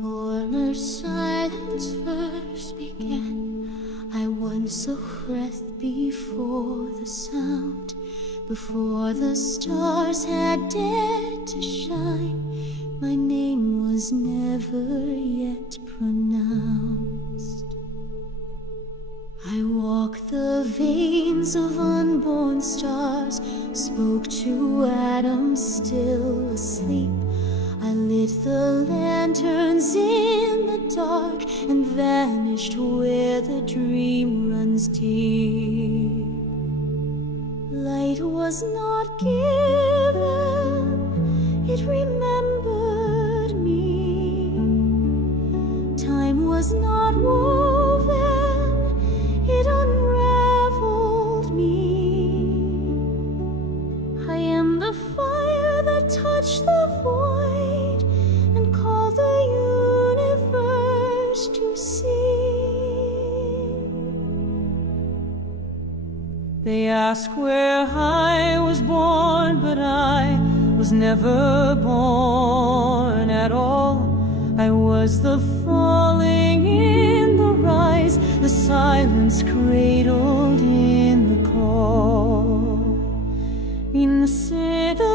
Former silence first began. I once a breath before the sound, before the stars had dared to shine. My name was never yet pronounced. I walked the veins of unborn stars, spoke to atoms still asleep. I lit the lanterns in the dark and vanished where the dream runs deep. Light was not given, it remembered me. Time was not woven, it unraveled me. I am the fire that touched the void and called the universe to sing. They ask where I was born, but I was never born at all. I was the falling in the rise, the silence cradled in the call. In the center